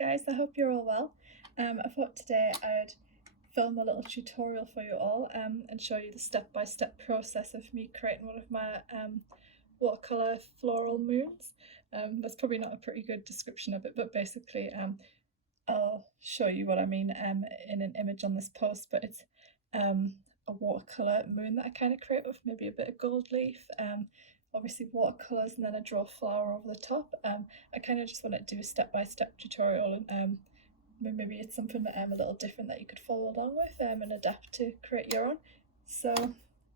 guys, I hope you're all well. I thought today I'd film a little tutorial for you all and show you the step-by-step process of me creating one of my watercolour floral moons. That's probably not a pretty good description of it, but basically I'll show you what I mean in an image on this post, but it's a watercolour moon that I kind of create with maybe a bit of gold leaf, obviously watercolours, and then I draw a flower over the top. I kind of just want to do a step-by-step tutorial, and maybe it's something a little different that you could follow along with and adapt to create your own. So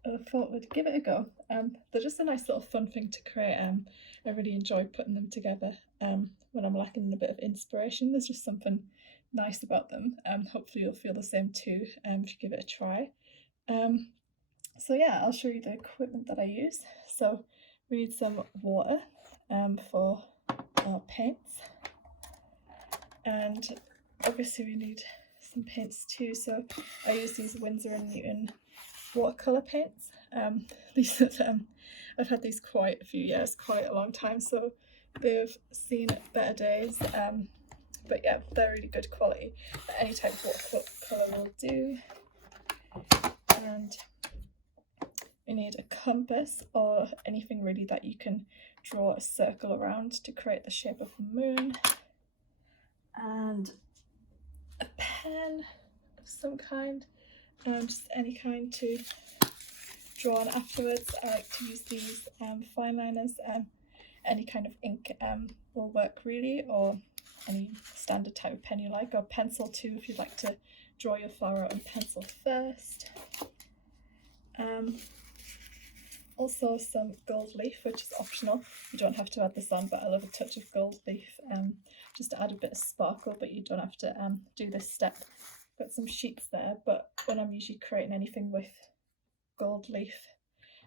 I thought we'd give it a go. They're just a nice little fun thing to create. I really enjoy putting them together when I'm lacking a bit of inspiration. There's just something nice about them. Hopefully you'll feel the same too if you give it a try. So yeah, I'll show you the equipment that I use. So we need some water for our paints, and obviously we need some paints too. So I use these Winsor & Newton watercolour paints. These I've had these quite a few years, quite a long time, so they've seen better days. But yeah, they're really good quality. Any type of watercolour will do. And we need a compass or anything really that you can draw a circle around to create the shape of the moon, and a pen of some kind, just any kind to draw on afterwards. I like to use these fineliners. Any kind of ink will work really, or any standard type of pen you like, or pencil too if you'd like to draw your flower out in pencil first. Also some gold leaf, which is optional. You don't have to add this on, but I love a touch of gold leaf just to add a bit of sparkle, but you don't have to do this step. Got some sheets there, but when I'm usually creating anything with gold leaf,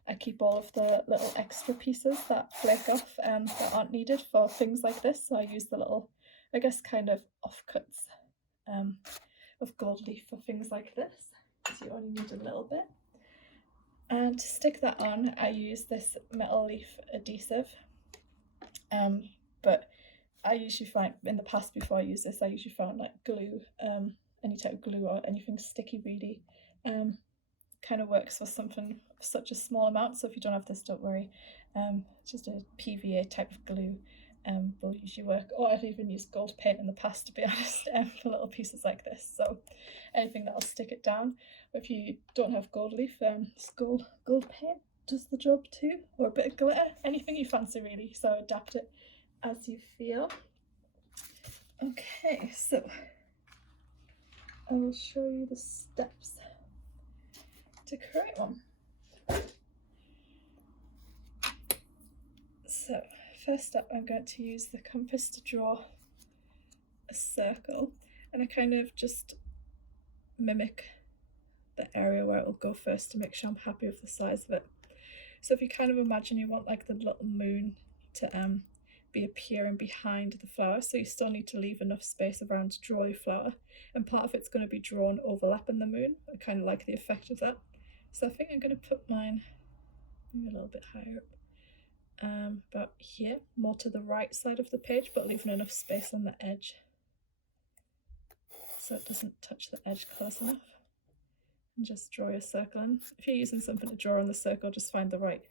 I keep all of the little extra pieces that flake off that aren't needed for things like this. So I use the little, I guess, kind of offcuts of gold leaf for things like this, because you only need a little bit. And to stick that on, I use this metal leaf adhesive, but I usually find, in the past before I use this, I usually found like glue, any type of glue or anything sticky really, kind of works for something of such a small amount. So if you don't have this, don't worry, just a PVA type of glue will usually work, or I've even used gold paint in the past, to be honest, for little pieces like this. So anything that'll stick it down. If you don't have gold leaf, gold paint does the job too, or a bit of glitter, anything you fancy really, so adapt it as you feel. Okay, so I will show you the steps to create one. So first up, I'm going to use the compass to draw a circle, and I kind of just mimic the area where it will go first to make sure I'm happy with the size of it. So if you kind of imagine you want like the little moon to be appearing behind the flower, so you still need to leave enough space around to draw your flower, and part of it's going to be drawn overlapping the moon. I kind of like the effect of that, so I think I'm going to put mine maybe a little bit higher up, about here, more to the right side of the page, but leaving enough space on the edge so it doesn't touch the edge close enough. And just draw your circle in. If you're using something to draw on the circle, just find the right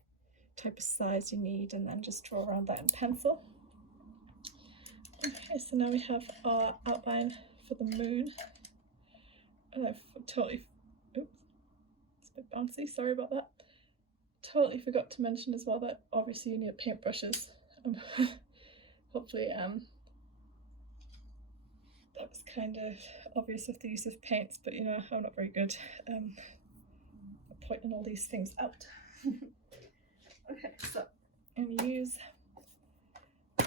type of size you need and then just draw around that in pencil. Okay, so now we have our outline for the moon. And I've totally, oops, it's a bit bouncy, sorry about that. Totally forgot to mention as well that obviously you need paintbrushes. Hopefully that was kind of obvious with the use of paints, but you know, I'm not very good at pointing all these things out. Okay, so I'm going to use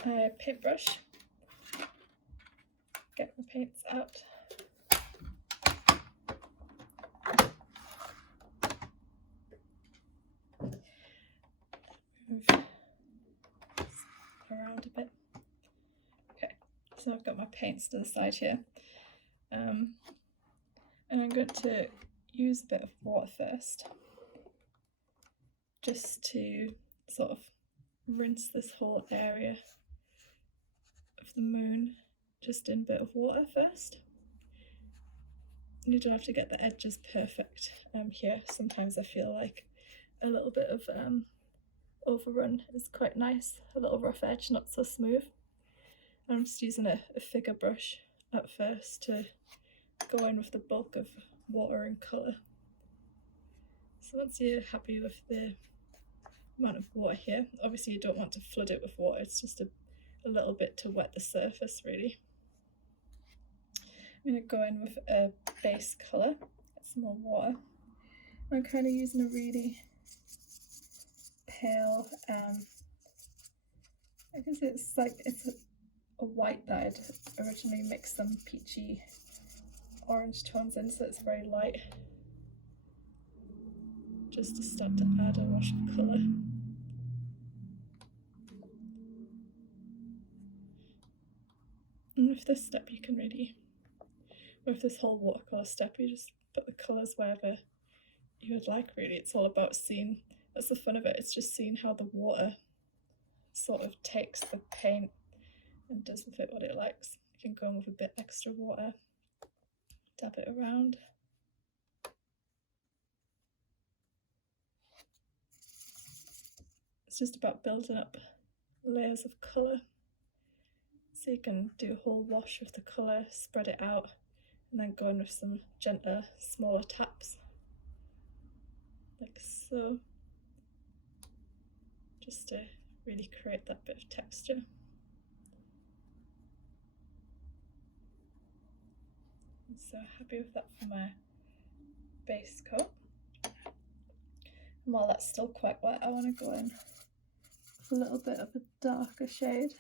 a paintbrush, get the paints out. Move around a bit. Okay, so I've got my paints to the side here, and I'm going to use a bit of water first, just to sort of rinse this whole area of the moon just in a bit of water first. You don't have to get the edges perfect here. Sometimes I feel like a little bit of overrun is quite nice, a little rough edge, not so smooth. I'm just using a figure brush at first to go in with the bulk of water and colour. So once you're happy with the amount of water here, obviously you don't want to flood it with water, it's just a little bit to wet the surface really. I'm going to go in with a base colour, get some more water. I'm kind of using a really pale, I guess it's a white that I'd originally mixed some peachy orange tones in, so it's very light. Just to start to add a wash of colour. And with this step you can really, with this whole watercolour step, you just put the colours wherever you would like really. It's all about seeing, that's the fun of it, it's just seeing how the water sort of takes the paint and does with it what it likes. You can go in with a bit extra water, dab it around. It's just about building up layers of colour. So you can do a whole wash of the colour, spread it out, and then go in with some gentler, smaller taps, like so, just to really create that bit of texture. I'm so happy with that for my base coat. And while that's still quite wet, I want to go in with a little bit of a darker shade.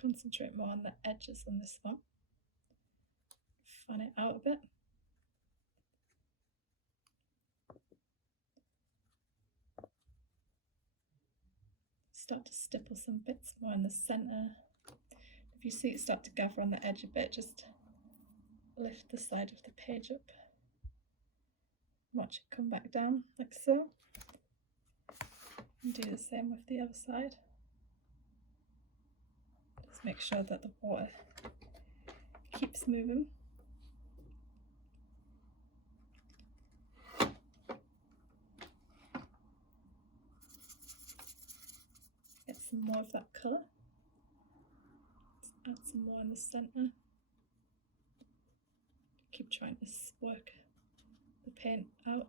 Concentrate more on the edges on this one. Fan it out a bit. Start to stipple some bits more in the centre. If you see it start to gather on the edge a bit, just lift the side of the page up. Watch it come back down like so. And do the same with the other side. Just make sure that the water keeps moving. Get some more of that colour. Add some more in the centre. Keep trying to work the paint out.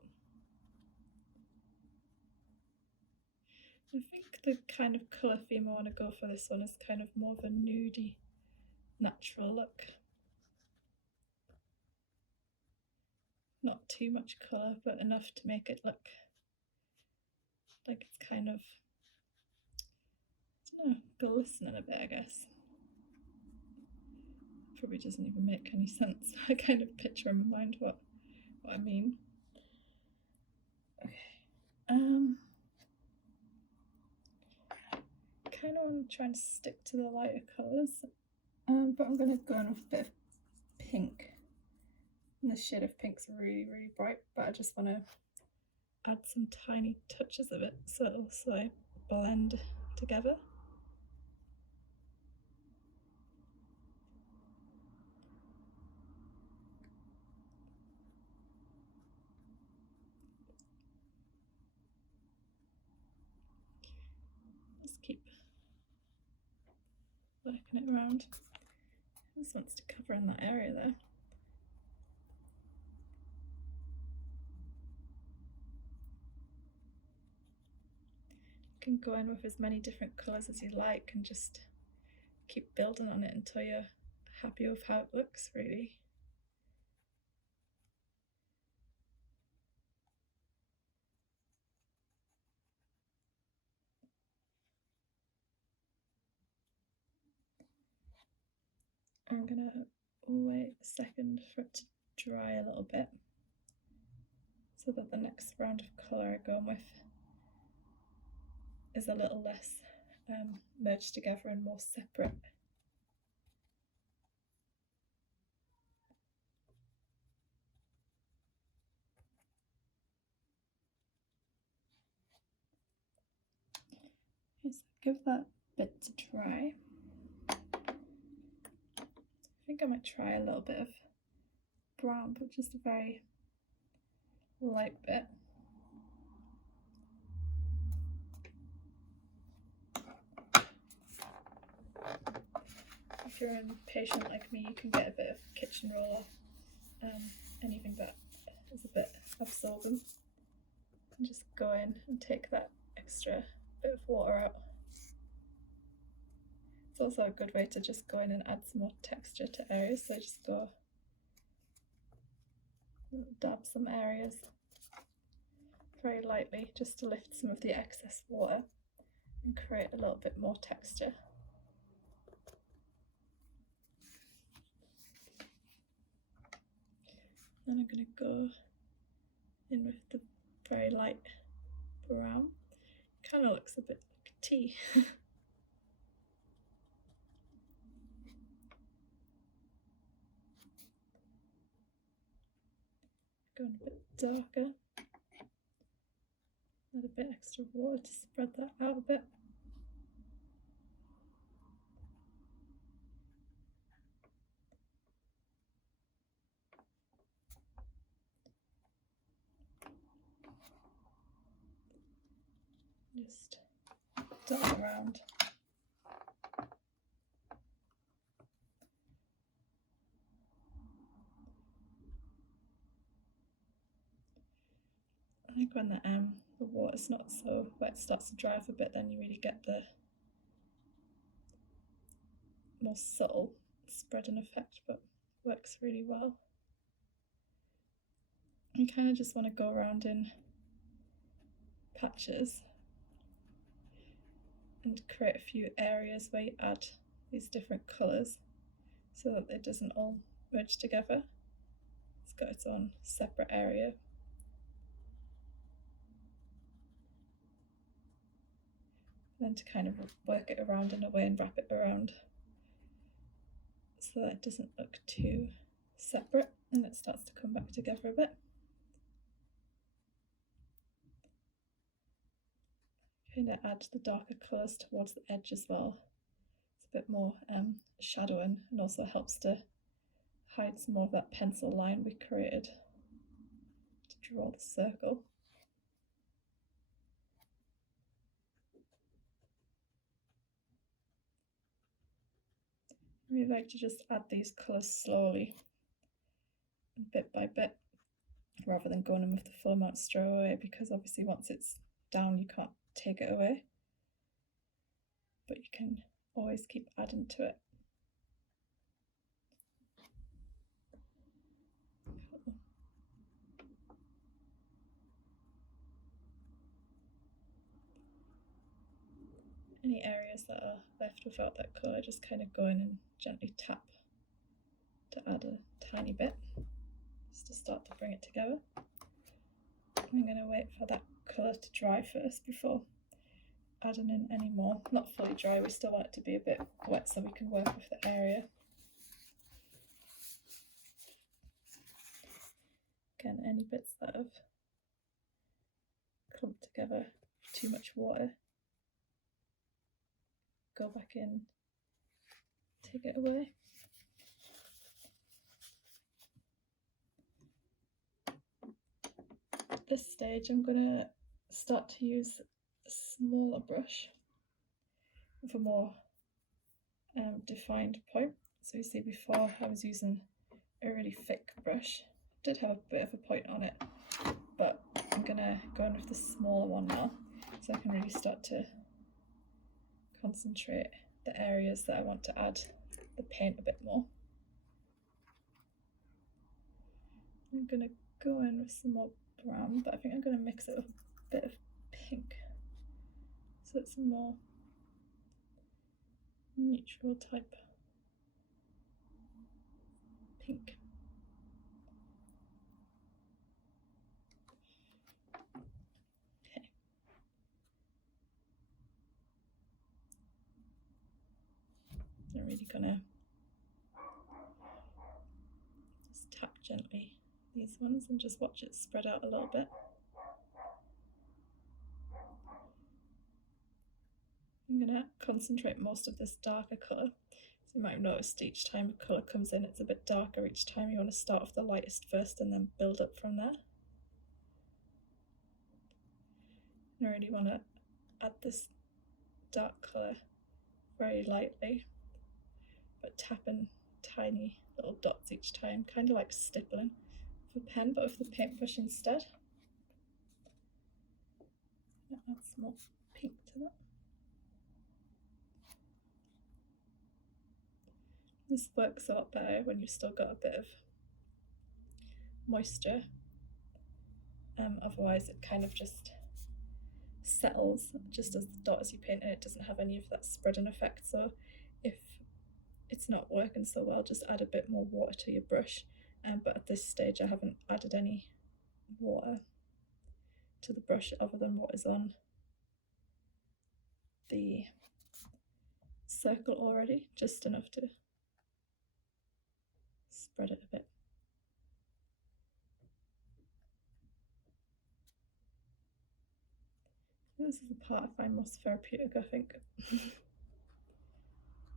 I think the kind of colour theme I want to go for this one is kind of more of a nudie, natural look. Not too much colour, but enough to make it look like it's kind of, I don't know, glistening a bit, I guess. Probably doesn't even make any sense. I kind of picture in my mind what I mean. Okay. Kind of want to try and stick to the lighter colours, but I'm going to go in with a bit of pink. And the shade of pink's really, really bright, but I just want to add some tiny touches of it so it'll also blend together. Just keep working it around. This wants to cover in that area there. You can go in with as many different colours as you like and just keep building on it until you're happy with how it looks, really. I'm gonna wait a second for it to dry a little bit so that the next round of colour I go with is a little less merged together and more separate. Okay, so give that a bit to dry. I think I might try a little bit of brown, but just a very light bit. If you're impatient like me, you can get a bit of kitchen roller, anything that is a bit absorbent, and just go in and take that extra bit of water out. It's also a good way to just go in and add some more texture to areas, so just go dab some areas very lightly just to lift some of the excess water and create a little bit more texture. Then I'm going to go in with the very light brown. Kind of looks a bit like tea. Going a bit darker. Add a bit extra water to spread that out a bit. Just dot around. I think when the water's not so wet, starts to dry off a bit, then you really get the more subtle spreading effect, but works really well. You kind of just want to go around in patches and create a few areas where you add these different colours so that it doesn't all merge together. It's got its own separate area. And then to kind of work it around in a way and wrap it around so that it doesn't look too separate and it starts to come back together a bit. Kind of add the darker colours towards the edge as well. It's a bit more shadowing and also helps to hide some more of that pencil line we created to draw the circle. I really like to just add these colours slowly, bit by bit, rather than going in with the full amount straight away, because obviously once it's down you can't take it away, but you can always keep adding to it. Any areas that are left without that colour, just kind of go in and gently tap to add a tiny bit, just to start to bring it together. I'm going to wait for that colour to dry first before adding in any more. Not fully dry, we still want it to be a bit wet so we can work with the area. Again, any bits that have clumped together, too much water, go back in, take it away. At this stage I'm going to start to use a smaller brush with a more defined point. So you see before I was using a really thick brush. It did have a bit of a point on it, but I'm going to go in with the smaller one now so I can really start to concentrate the areas that I want to add the paint a bit more. I'm going to go in with some more brown, but I think I'm going to mix it with a bit of pink so it's a more neutral type pink. Okay. I'm really gonna just tap gently these ones and just watch it spread out a little bit. I'm going to concentrate most of this darker colour. So you might have noticed each time a colour comes in, it's a bit darker each time. You want to start off the lightest first and then build up from there. I really want to add this dark colour very lightly, but tapping tiny little dots each time, kind of like stippling with a pen, but with the paintbrush instead. Add some more pink to that. This works a lot better when you've still got a bit of moisture. Otherwise it kind of just settles just as the dot as you paint, and it doesn't have any of that spreading effect. So if it's not working so well, just add a bit more water to your brush. But at this stage I haven't added any water to the brush other than what is on the circle already, just enough to spread it a bit. This is the part I find most therapeutic, I think.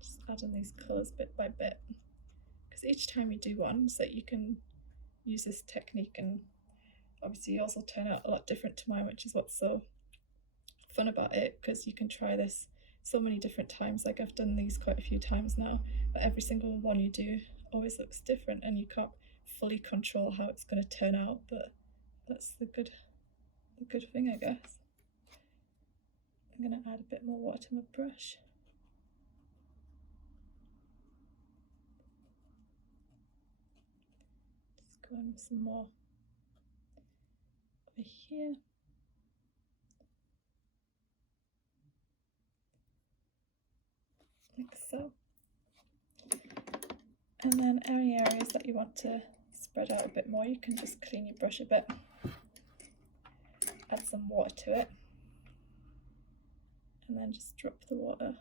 Just adding these colours bit by bit, because each time you do one, so you can use this technique, and obviously yours will turn out a lot different to mine, which is what's so fun about it, because you can try this so many different times. Like I've done these quite a few times now, but every single one you do always looks different, and you can't fully control how it's going to turn out, but that's the good thing, I guess. I'm going to add a bit more water to my brush. Just go in with some more over here. Like so. And then any areas that you want to spread out a bit more, you can just clean your brush a bit, add some water to it, and then just drop the water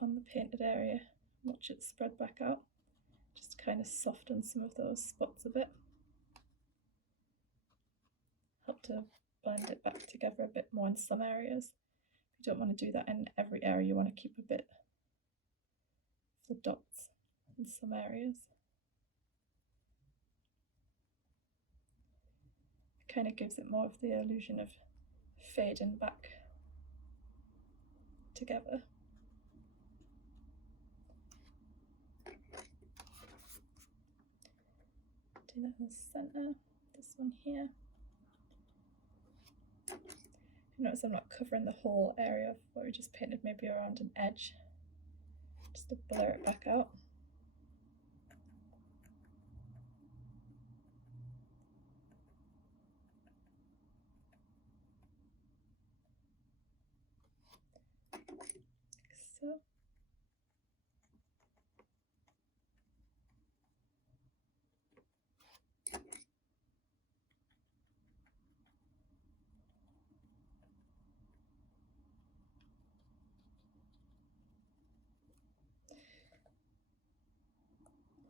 on the painted area, watch it spread back out, just to kind of soften some of those spots a bit, help to blend it back together a bit more in some areas. You don't want to do that in every area, you want to keep a bit of the dots in some areas. It kind of gives it more of the illusion of fading back together. Do that in the centre, this one here. You notice I'm not covering the whole area of what we just painted, maybe around an edge, just to blur it back out. So.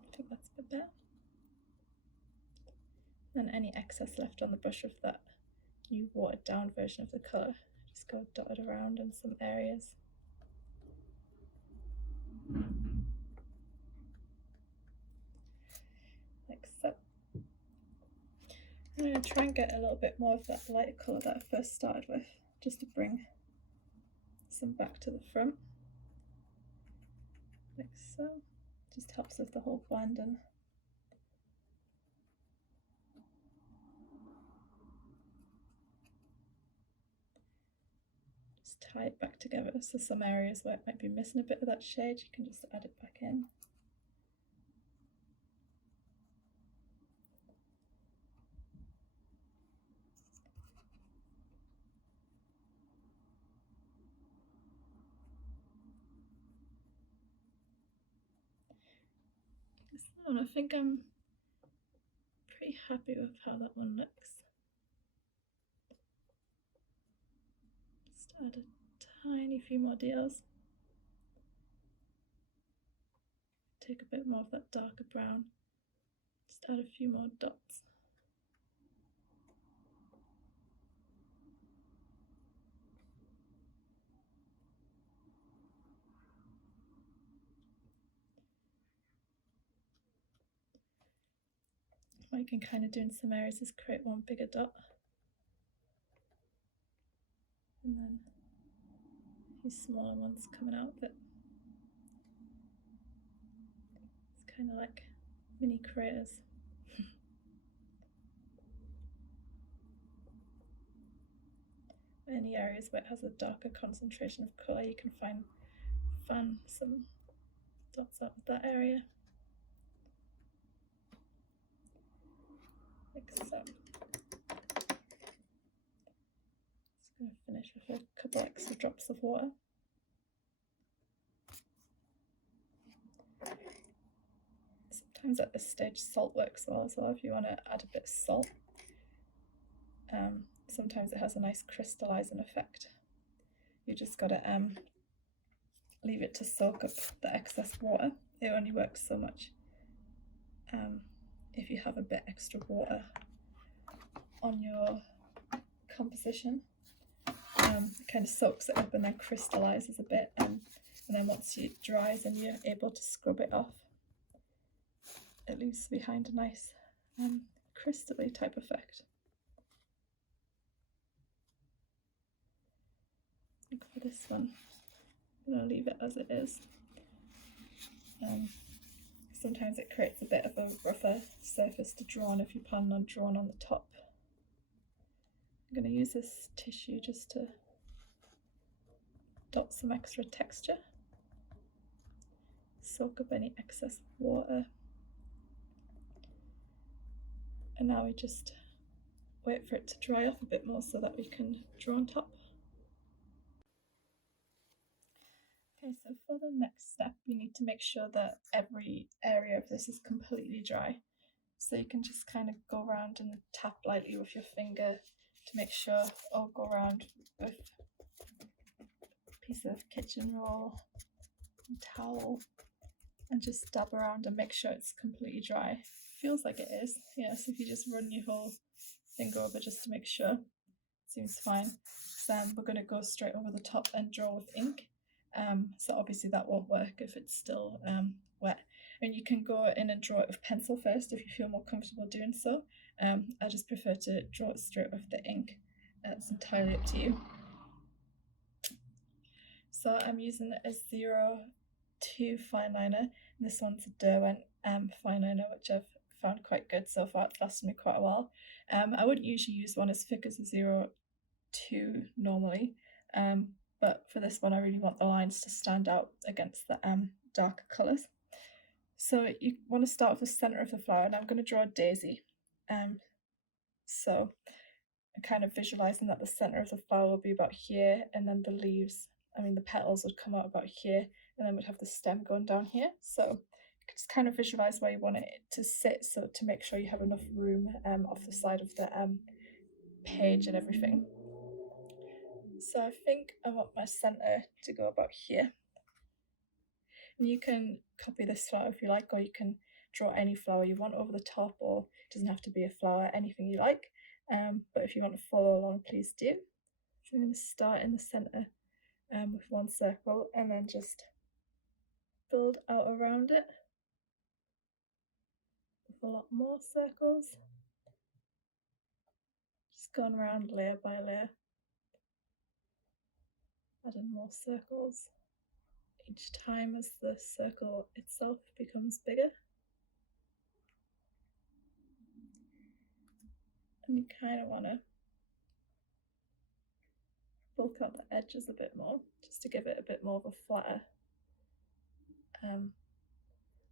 I think that's a bit better. Then any excess left on the brush of that new watered down version of the colour, just go dotted around in some areas. Like so. I'm going to try and get a little bit more of that lighter colour that I first started with, just to bring some back to the front. Like so. Just helps with the whole blending. Just tie it back together, so some areas where it might be missing a bit of that shade, you can just add it back in. I think I'm pretty happy with how that one looks. Just add a tiny few more details. Take a bit more of that darker brown. Just add a few more dots. what you can kind of do in some areas is create one bigger dot, and then a few smaller ones coming out, but it's kind of like mini craters. Any areas where it has a darker concentration of colour, you can fan some dots out of that area, like so. Just going to finish with a couple extra drops of water. Sometimes at this stage salt works well as well if you want to add a bit of salt. Sometimes it has a nice crystallizing effect. You just got to leave it to soak up the excess water. It only works so much if you have a bit extra water on your composition. It kind of soaks it up and then crystallizes a bit, and then once it dries and you're able to scrub it off, it leaves behind a nice crystally type effect. Like for this one, I'm going to leave it as it is. Sometimes it creates a bit of a rougher surface to draw on if you plan on drawing on the top. I'm going to use this tissue just to dot some extra texture, soak up any excess water, and now we just wait for it to dry off a bit more so that we can draw on top. Okay, so for the next step, you need to make sure that every area of this is completely dry. So you can just kind of go around and tap lightly with your finger to make sure, or go around with a piece of kitchen roll and towel and just dab around and make sure it's completely dry. Feels like it is, yeah, so if you just run your whole finger over just to make sure, seems fine. So we're going to go straight over the top and draw with ink. So obviously that won't work if it's still wet, and you can go in and draw it with pencil first if you feel more comfortable doing so. I just prefer to draw it straight with the ink. It's entirely up to you. So I'm using a 02 fineliner. This one's a Derwent fineliner, which I've found quite good so far. It's lasted me quite a while. I wouldn't usually use one as thick as a 02 normally, but for this one I really want the lines to stand out against the darker colours. So you want to start with the centre of the flower, and I'm going to draw a daisy. So I'm kind of visualising that the centre of the flower will be about here, and then the leaves, the petals would come out about here, and then we'd have the stem going down here. So you can just kind of visualise where you want it to sit, so to make sure you have enough room off the side of the page and everything. So I think I want my centre to go about here. And you can copy this flower if you like, or you can draw any flower you want over the top, or it doesn't have to be a flower, anything you like. But if you want to follow along, please do. So I'm going to start in the centre with one circle, and then just build out around it with a lot more circles. Just going around layer by layer, adding more circles each time as the circle itself becomes bigger. And you kind of want to bulk out the edges a bit more, just to give it a bit more of a flatter,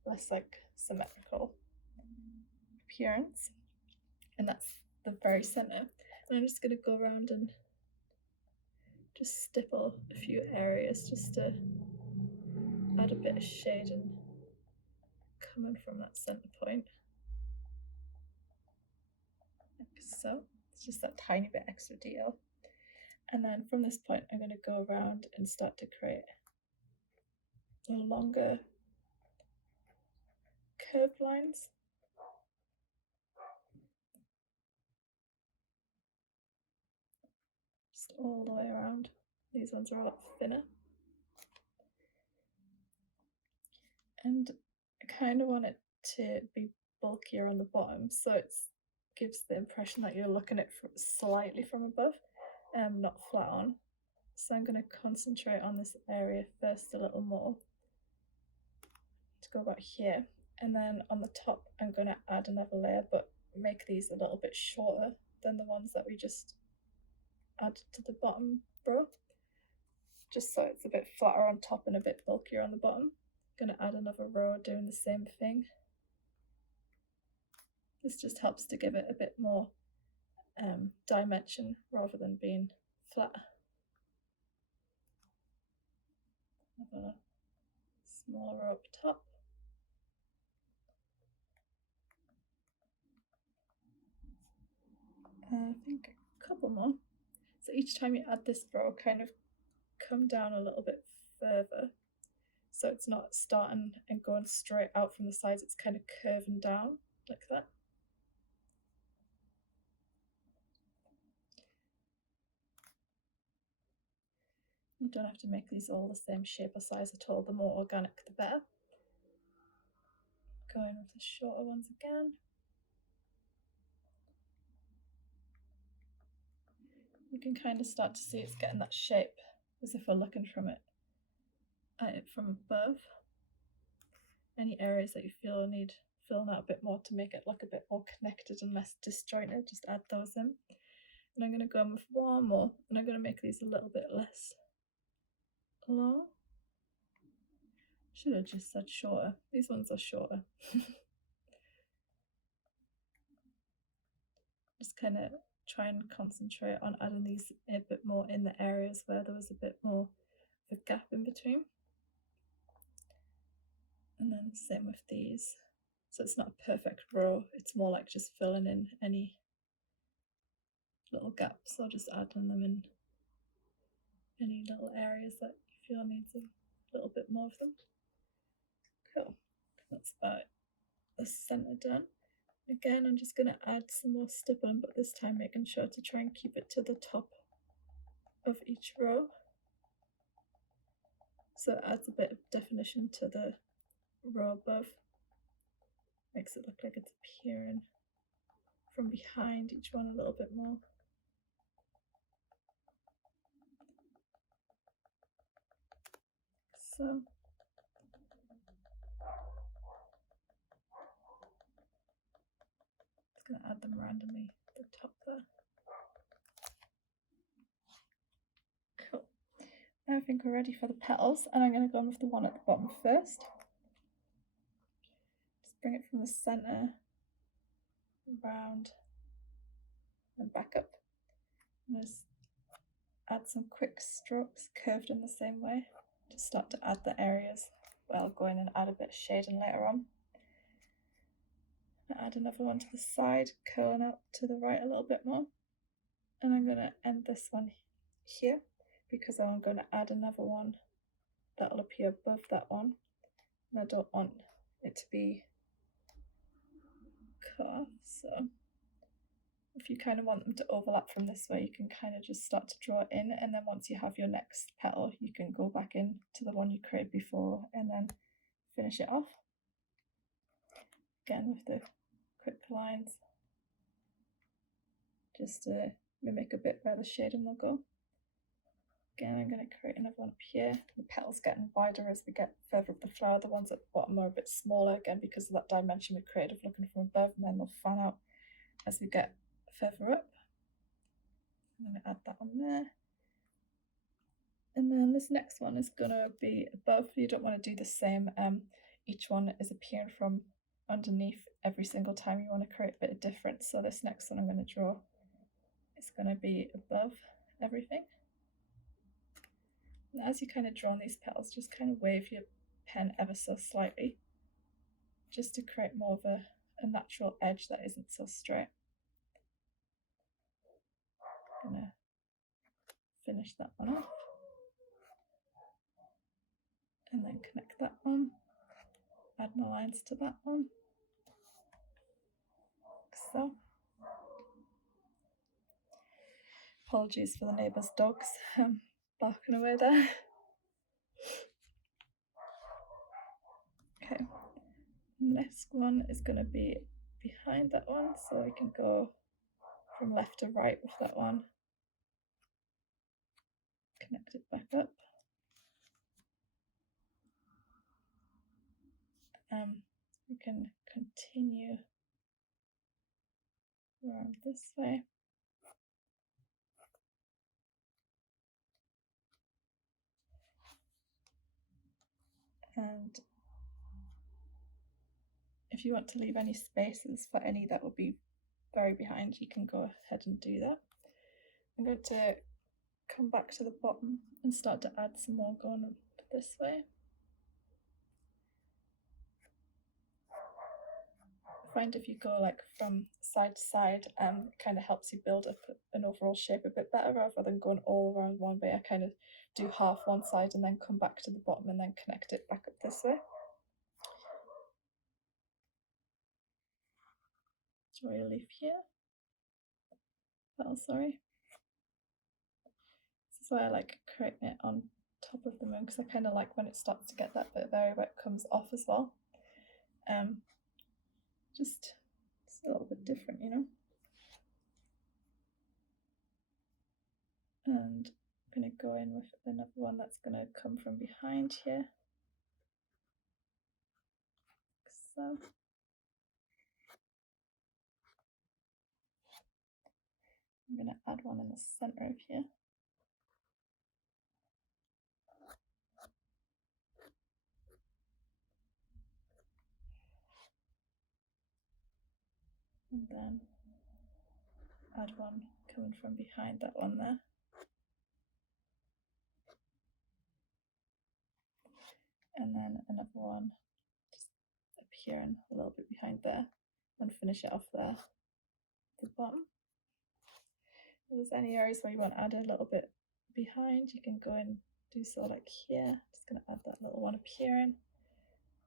less like symmetrical appearance. And that's the very centre. And I'm just going to go around and just stipple a few areas just to add a bit of shading coming from that centre point, like so. It's just that tiny bit extra detail. And then from this point I'm going to go around and start to create longer curved lines. Just all the way around. These ones are a lot thinner. And I kind of want it to be bulkier on the bottom, so it gives the impression that you're looking at it slightly from above, not flat on. So I'm going to concentrate on this area first a little more to go about here, and then on the top I'm going to add another layer, but make these a little bit shorter than the ones that we just added to the bottom row, just so it's a bit flatter on top and a bit bulkier on the bottom. I'm going to add another row doing the same thing. This just helps to give it a bit more dimension rather than being flat. Have a smaller row up top. I think a couple more. So each time you add this row, kind of come down a little bit further, so it's not starting and going straight out from the sides, it's kind of curving down like that. You don't have to make these all the same shape or size at all, the more organic the better. Going with the shorter ones again. You can kind of start to see it's getting that shape as if we're looking from it at it from above. Any areas that you feel need filling out a bit more to make it look a bit more connected and less disjointed, just add those in. And I'm going to go in with one more, and I'm going to make these a little bit less long. Should have just said shorter. These ones are shorter. Just kind of try and concentrate on adding these a bit more in the areas where there was a bit more of a gap in between. And then same with these. So it's not a perfect row, it's more like just filling in any little gaps, or just adding them in any little areas that you feel needs a little bit more of them. Cool, that's about the centre done. Again, I'm just going to add some more stippling, but this time making sure to try and keep it to the top of each row, so it adds a bit of definition to the row above, makes it look like it's appearing from behind each one a little bit more. So just going to add them randomly at the top there. Cool. Now I think we're ready for the petals, and I'm going to go in with the one at the bottom first. Just bring it from the centre, round, and back up. And just add some quick strokes curved in the same way to start to add the areas where I'll go in and add a bit of shading later on. Add another one to the side, curling out to the right a little bit more. And I'm going to end this one here because I'm going to add another one that'll appear above that one. And I don't want it to be cut off, so if you kind of want them to overlap from this way, you can kind of just start to draw it in, and then once you have your next petal, you can go back in to the one you created before and then finish it off. Again with the quick lines, just to mimic a bit where the shading will go. Again, I'm going to create another one up here. The petals getting wider as we get further up the flower. The ones at the bottom are a bit smaller, again because of that dimension we created of looking from above, and then they'll fan out as we get further up. I'm going to add that on there. And then this next one is going to be above. You don't want to do the same. Each one is appearing from underneath every single time. You want to create a bit of difference. So this next one I'm going to draw is going to be above everything. And as you kind of draw on these petals, just kind of wave your pen ever so slightly, just to create more of a natural edge that isn't so straight. I'm going to finish that one off. And then connect that one, add my lines to that one, like so. Apologies for the neighbour's dogs barking away there. Okay, the next one is going to be behind that one, so we can go from left to right with that one. Connect it back up. We can continue around this way. And if you want to leave any spaces for any that would be very behind, you can go ahead and do that. I'm going to come back to the bottom and start to add some more going this way. I find if you go like from side to side, it kind of helps you build up an overall shape a bit better rather than going all around one way. I kind of do half one side and then come back to the bottom and then connect it back up this way. Draw a leaf here. Oh, sorry. This is why I like creating it on top of the moon, because I kind of like when it starts to get that bit of area where it comes off as well. Just it's a little bit different, you know. And I'm going to go in with another one that's going to come from behind here. Like so. I'm going to add one in the center of here. And then add one coming from behind that one there. And then another one just appearing a little bit behind there, and finish it off there at the bottom. If there's any areas where you want to add a little bit behind, you can go and do so like here. Just going to add that little one appearing,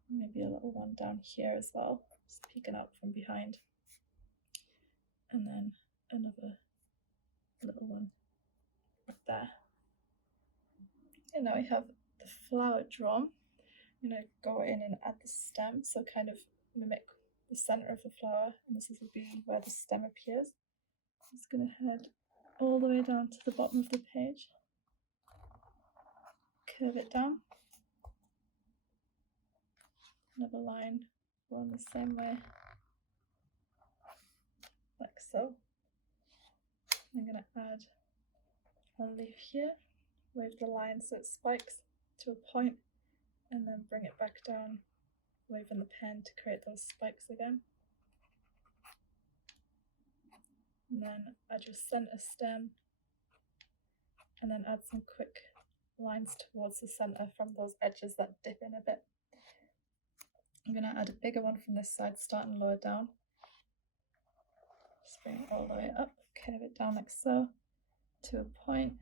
maybe a little one down here as well, just peeking out from behind. And then another little one right there. And now we have the flower drawn. I'm going to go in and add the stem, so kind of mimic the center of the flower, and this will be where the stem appears. I'm just going to head all the way down to the bottom of the page, curve it down, another line going the same way, like so. I'm going to add a leaf here, wave the line so it spikes to a point, and then bring it back down, waving the pen to create those spikes again. And then add your center stem, and then add some quick lines towards the center from those edges that dip in a bit. I'm going to add a bigger one from this side, starting lower down. Just bring it all the way up, curve it down like so, to a point.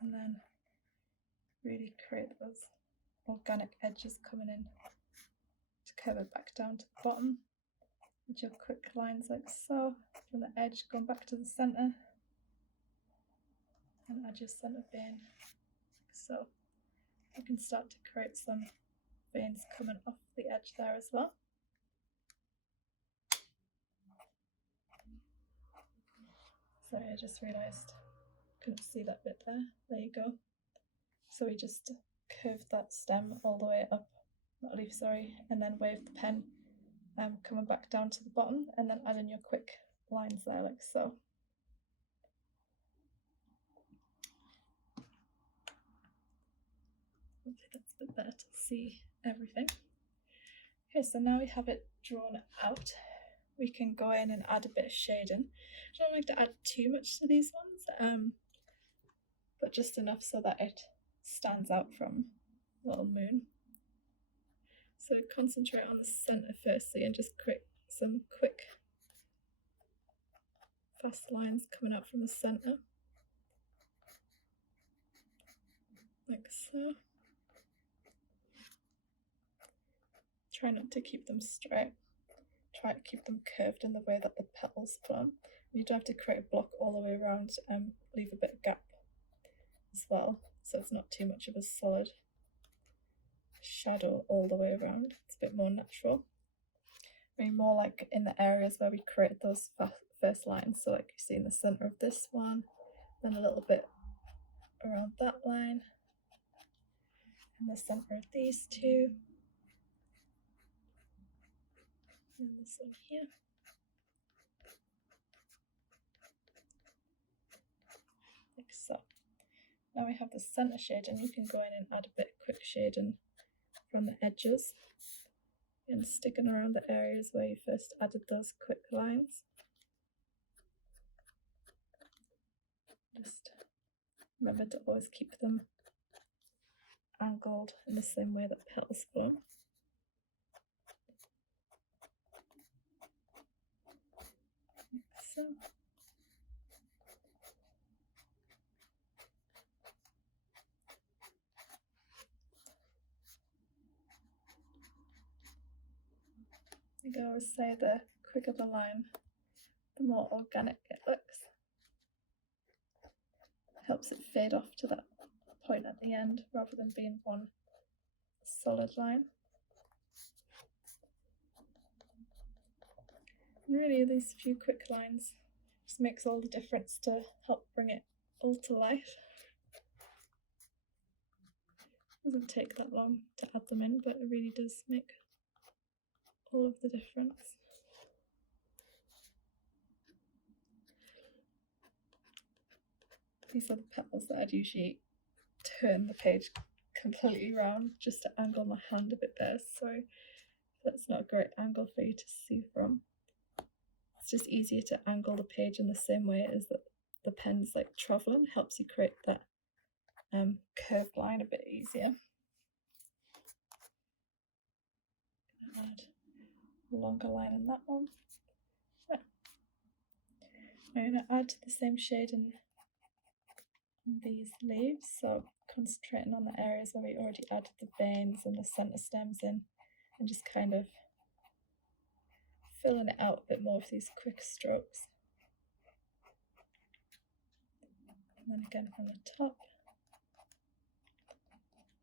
And then really create those organic edges coming in to curve it back down to the bottom with your quick lines like so, from the edge going back to the center, and add your center vein like so. You can start to create some veins coming off the edge there as well. Sorry, I just realised couldn't see that bit there. There you go. So we just curved that stem all the way up, not leaf, sorry, and then wave the pen coming back down to the bottom, and then add in your quick lines there like so. Hopefully that's a bit better to see everything. Okay, so now we have it drawn out, we can go in and add a bit of shading. I don't like to add too much to these ones, but just enough so that it stands out from little moon. So concentrate on the center firstly and just create some quick fast lines coming out from the center, like so. Try not to keep them straight, try to keep them curved in the way that the petals form. You don't have to create a block all the way around, leave a bit of gap as well, so it's not too much of a solid shadow all the way around. It's a bit more natural. Maybe more like in the areas where we created those first lines. So like you see in the centre of this one, then a little bit around that line, in the centre of these two, and this one here. Like so. Now we have the centre shade, and you can go in and add a bit of quick shading from the edges and sticking around the areas where you first added those quick lines. Just remember to always keep them angled in the same way that petals form. Like so. Like I always say, the quicker the line, the more organic it looks. It helps it fade off to that point at the end rather than being one solid line. And really these few quick lines just makes all the difference to help bring it all to life. It doesn't take that long to add them in, but it really does make all of the difference. These are the petals that I'd usually turn the page completely round just to angle my hand a bit better. Sorry, that's not a great angle for you to see from. It's just easier to angle the page in the same way as the pen's like travelling, helps you create that curved line a bit easier. Add a longer line in that one. Right. I'm going to add the same shade in these leaves, so concentrating on the areas where we already added the veins and the centre stems in, and just kind of filling it out a bit more with these quick strokes. And then again from the top,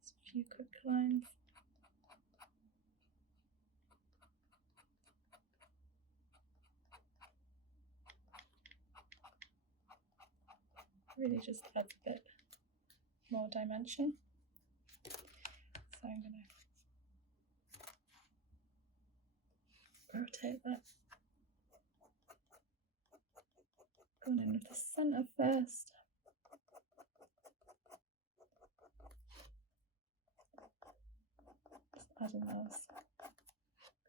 just a few quick lines. Really just adds a bit more dimension. So I'm going to rotate that. Going in with the centre first. Just adding those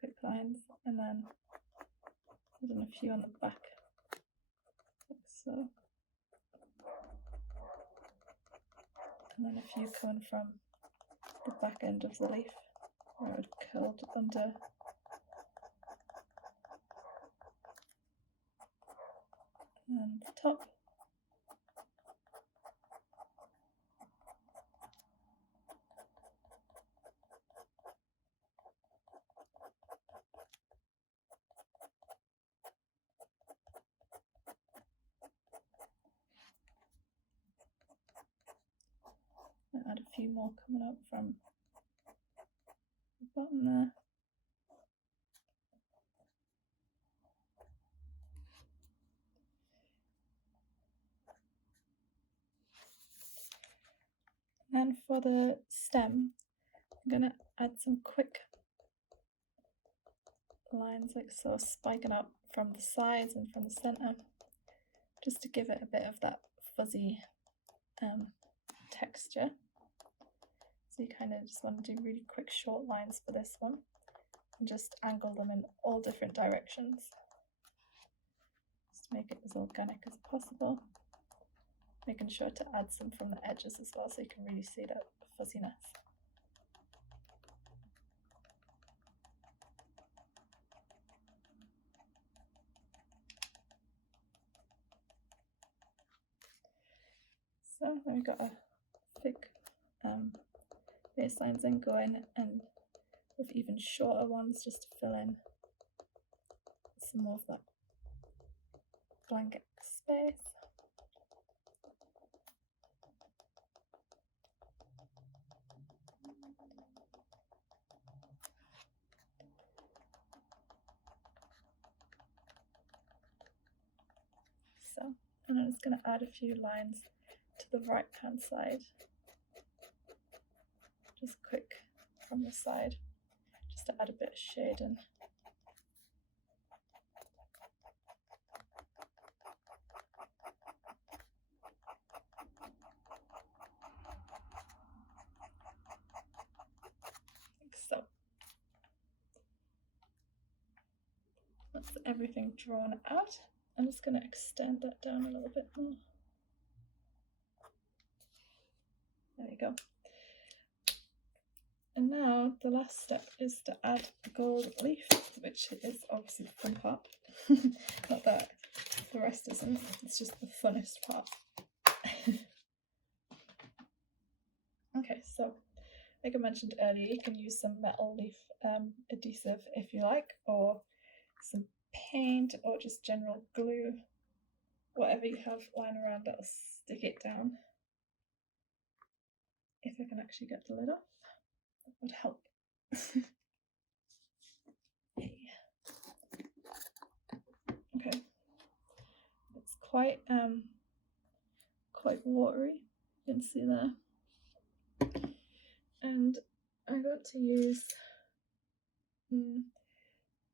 quick lines, and then adding a few on the back, like so. And then a few coming from the back end of the leaf where it curled under. And the top. And add a few more coming up from the bottom there. And for the stem, I'm going to add some quick lines like so, spiking up from the sides and from the centre, just to give it a bit of that fuzzy texture. So you kind of just want to do really quick short lines for this one and just angle them in all different directions, just to make it as organic as possible. Making sure to add some from the edges as well so you can really see that fuzziness. So then we've got a thick baselines in going, and with even shorter ones just to fill in some more of that blank space. so. And I'm just going to add a few lines to the right hand side, just quick from the side, just to add a bit of shading. Like so. That's everything drawn out. I'm just going to extend that down a little bit more. There you go. And now the last step is to add the gold leaf, which is obviously the fun part. Not that the rest isn't, it's just the funnest part. Okay, so like I mentioned earlier, you can use some metal leaf adhesive if you like, or some paint, or just general glue, whatever you have lying around that'll stick it down. If I can actually get the lid off, that would help. Okay, it's quite watery, you can see there. And I'm going to use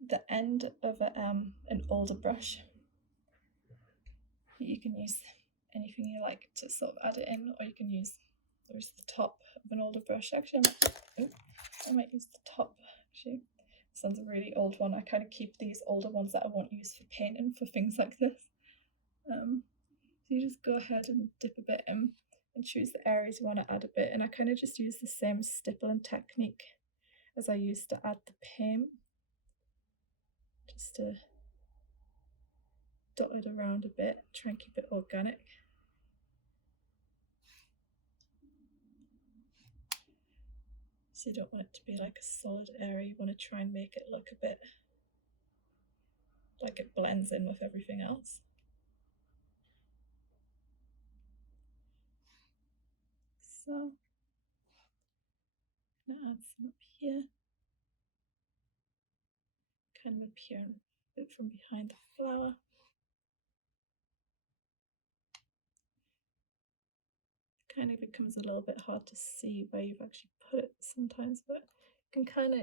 the end of an older brush. You can use anything you like to sort of add it in, or you can use the top of an older brush. Actually, I might use the top. Actually, this one's a really old one. I kind of keep these older ones that I won't use for painting for things like this. So you just go ahead and dip a bit in and choose the areas you want to add a bit. And I kind of just use the same stippling technique as I used to add the paint, just to dot it around a bit, try and keep it organic. So you don't want it to be like a solid area, you want to try and make it look a bit like it blends in with everything else. So I'm gonna add some up here, kind of appear a bit from behind the flower. It kind of becomes a little bit hard to see where you've actually put it sometimes, but you can kind of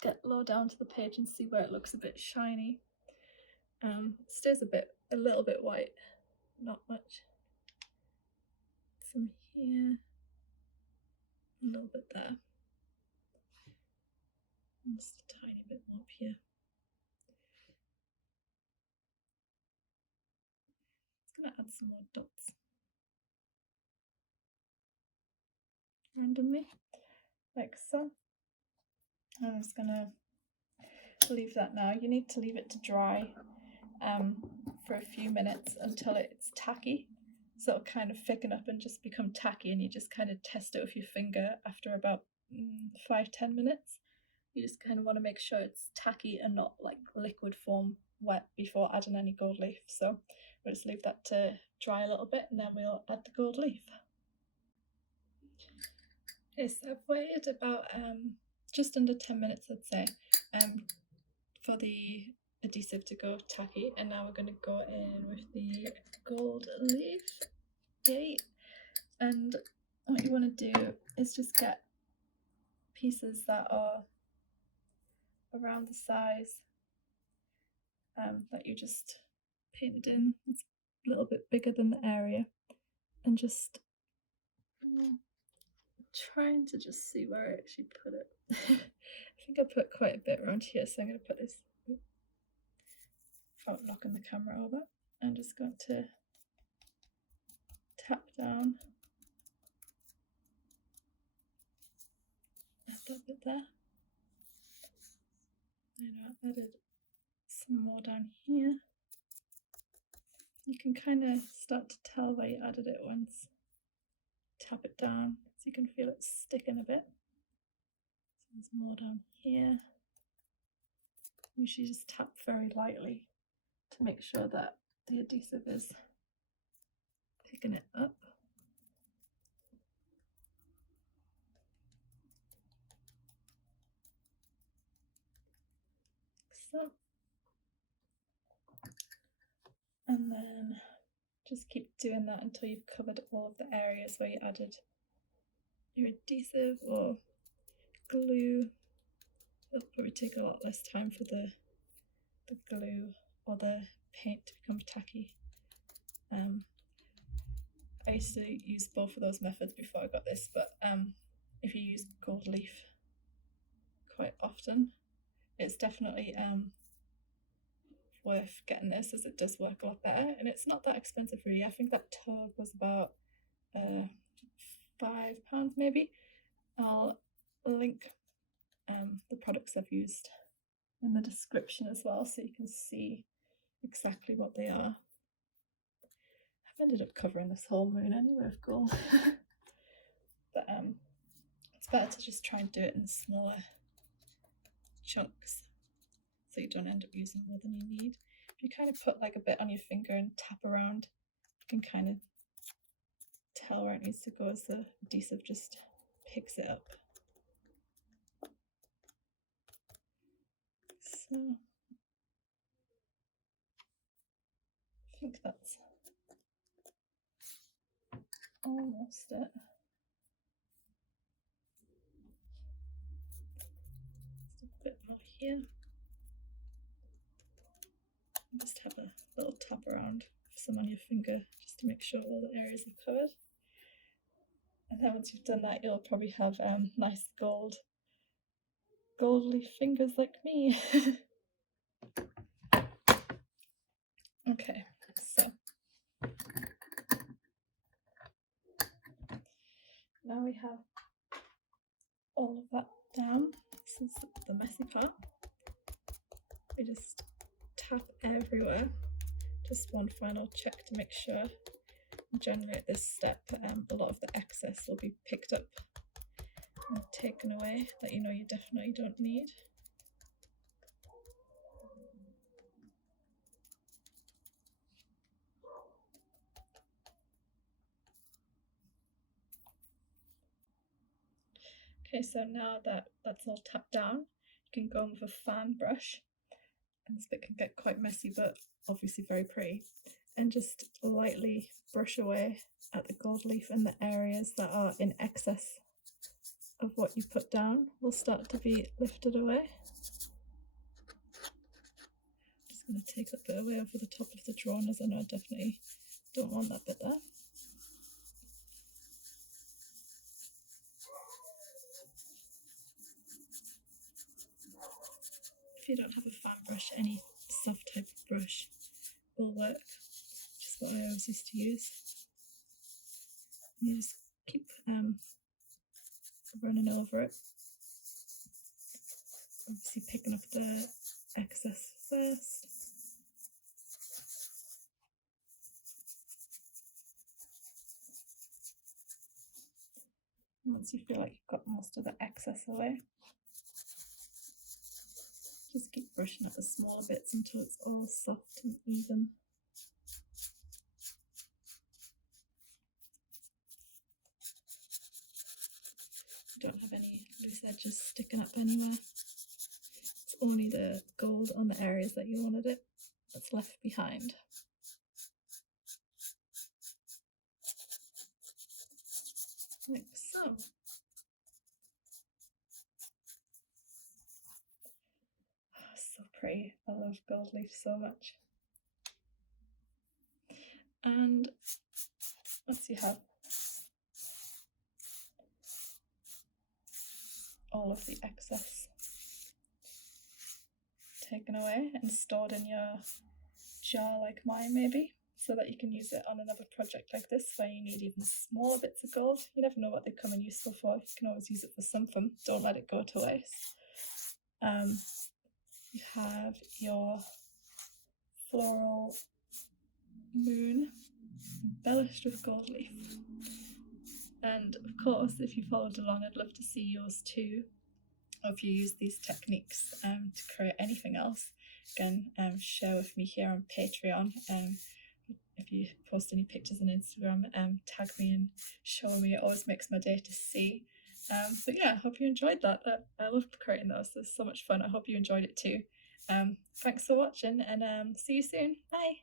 get low down to the page and see where it looks a bit shiny. It stays a little bit white, not much. Some here, a little bit there, and just a tiny bit more up here. I'm gonna add some more dots randomly, like so. I'm just gonna leave that now. You need to leave it to dry for a few minutes until it's tacky. So it'll kind of thicken up and just become tacky, and you just kind of test it with your finger after about 5-10 minutes. You just kind of want to make sure it's tacky and not like liquid form wet before adding any gold leaf. So we'll just leave that to dry a little bit, and then we'll add the gold leaf. Okay, so I've waited about just under 10 minutes, I'd say, for the adhesive to go tacky, and now we're going to go in with the gold leaf. Okay, and what you want to do is just get pieces that are around the size that you just painted in. It's a little bit bigger than the area, and just trying to just see where I actually put it. I think I put quite a bit around here, so I'm going to put this without knocking the camera over. I'm just going to tap down, add that bit there. And I added some more down here. You can kind of start to tell where you added it once. Tap it down so you can feel it sticking a bit. So there's more down here. Usually just tap very lightly to make sure that the adhesive is picking it up. So, and then Just keep doing that until you've covered all of the areas where you added your adhesive or glue. It'll probably take a lot less time for the glue or the paint to become tacky. I used to use both of those methods before I got this, but if you use gold leaf quite often, it's definitely worth getting this, as it does work a lot better, and it's not that expensive really. I think that tub was about £5 maybe. I'll link the products I've used in the description as well, so you can see exactly what they are. I've ended up covering this whole moon anyway with gold. But it's better to just try and do it in smaller chunks so you don't end up using more than you need. If you kind of put like a bit on your finger and tap around, you can kind of tell where it needs to go as the adhesive just picks it up. So I think that's almost it. Just a bit more here. Just have a little tap around with some on your finger just to make sure all the areas are covered. And then once you've done that, you'll probably have nice gold leaf fingers like me. Okay, so now we have all of that down. This is the messy part. We just tap everywhere. Just one final check to make sure. Generally at this step, a lot of the excess will be picked up and taken away that you know you definitely don't need. Okay, so now that that's all tapped down, you can go in with a fan brush, and this bit can get quite messy but obviously very pretty, and just lightly brush away at the gold leaf, and the areas that are in excess of what you put down will start to be lifted away. Just going to take that bit away over the top of the drawing, as I know I definitely don't want that bit there. If you don't have a fan brush, any soft type of brush will work, which is what I always used to use. And you just keep running over it, obviously picking up the excess first. And once you feel like you've got most of the excess away, just keep brushing up the smaller bits until it's all soft and even. You don't have any loose edges sticking up anywhere. It's only the gold on the areas that you wanted it that's left behind. Like so. Oh, so pretty. I love gold leaf so much. And once you have all of the excess taken away and stored in your jar like mine maybe, so that you can use it on another project like this where you need even smaller bits of gold. You never know what they come in useful for. You can always use it for something. Don't let it go to waste. You have your floral moon embellished with gold leaf. And of course, if you followed along, I'd love to see yours too. Or if you use these techniques to create anything else, again, share with me here on Patreon. If you post any pictures on Instagram, tag me and show me. It always makes my day to see. But yeah, I hope you enjoyed that. I loved creating those. It was so much fun. I hope you enjoyed it too. Thanks for watching, and see you soon. Bye.